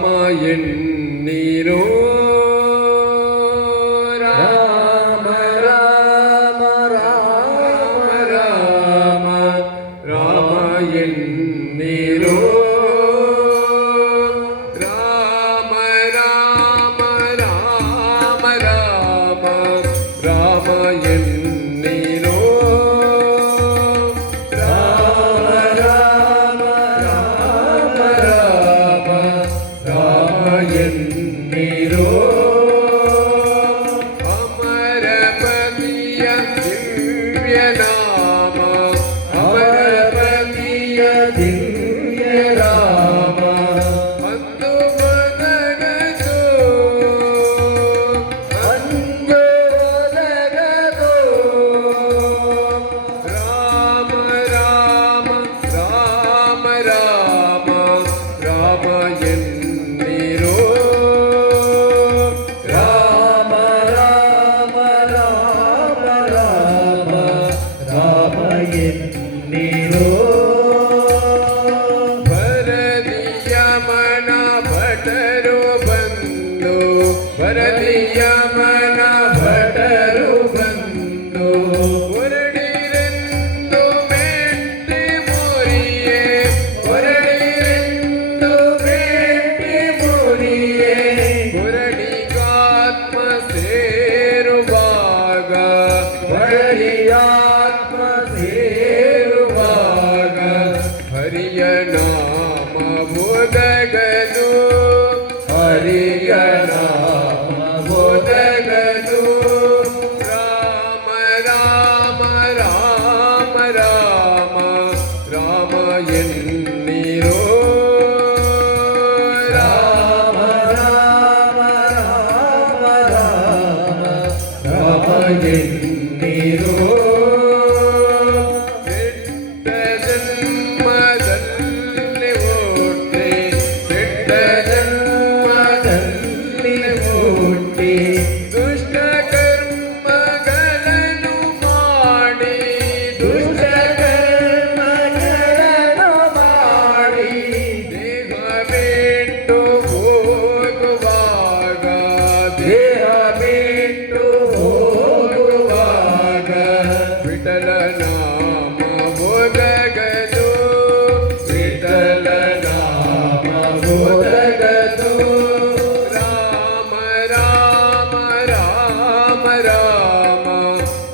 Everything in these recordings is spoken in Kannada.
ರಾಮ ಎನ್ನೀರೋ ರಾಮ ರಾಮ ರಾಮ ರಾಮ ರಾಮ ಎನ್ನೀರೋ ರಾಮ ರಾಮ ರಾಮ ರಾಮ ರಾಮ ಎನ್ನೀರೋ ಎನ್ನೀರೋ ಅಮರಪತಿಯ ದಿವ್ಯ ನಾಮ ಅಮರಪತಿಯ ದಿವ್ಯ ನಾಮ ಅಂದು ಮನಗದು ಅಂದು ಮನಗದು ರಾಮ ರಾಮ ರಾಮ ರಾಮ ರಾಮ ಎನ್ನೀರೋ ಎನ್ನೀರೋ ಭರದಿಯ ಮನ ಭಟರು ಬಂದು ಭರದಿಯ ಮನ ಭಟರು ಬಂದು ಹೊರಡಿರೆಂದು ಮೆಟ್ಟಿ ಮುರಿಯೇ ಹೊರಡಿರೆಂದು ಮೆಟ್ಟಿ ಮುರಿಯೇ ಹೊರಡಿಗಾತ್ಮ ಸೇರುವಾಗ ಹೊರಡಿಯಾತ್ಮ ಸೇರುವಾಗ ಹರಿಯ ನಾಮ ಬೋಧಗನು ಹರಿಯ ನಾಮ ಬೋಧಗನು ರಾಮ ರಾಮ ರಾಮ ರಾಮ ರಾಮ ಎನ್ನೀರೋ ರಾಮ ರಾಮ ರಾಮ ರಾಮ ರಾಮ ಎನ್ನೀರೋ ದುಷ್ಟ ಕರ್ಮಗಳನ್ನು ಮಾಡಿ ದುಷ್ಟ ಕರ್ಮಗಳನ್ನು ಮಾಡಿ ದೇಹ ಬಿಟ್ಟು ಹೋಗುವಾಗ ದೇಹ ಬಿಟ್ಟು ಹೋಗುವಾಗ ವಿಠಲ ನಾಮ ಬೋಧಗನು ವಿಠಲ ನಾಮ ಬೋಧಗನು ರಾಮ ರಾಮ ರಾಮ ರಾಮ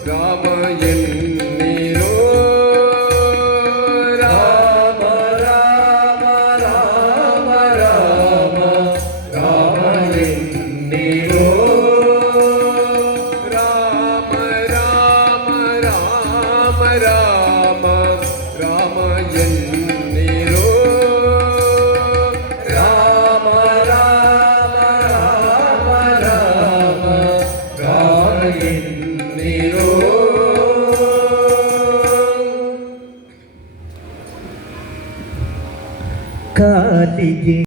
ರಾಮ ಎನ್ನೀರೋ ರಾಮ ರಾಮ ರಾಮ ರಾಮ ರಾಮ ಎನ್ನೀರೋ ರಾಮ ರಾಮ ರಾಮ ರಾಮ ರಾಮ ಎನ್ನೀರೋ ರಾಮ ರಾಮ ರಾಮ ರಾಮ ರಾಮ ಎನ್ನೀರೋ ಕಾಲಿಗೆ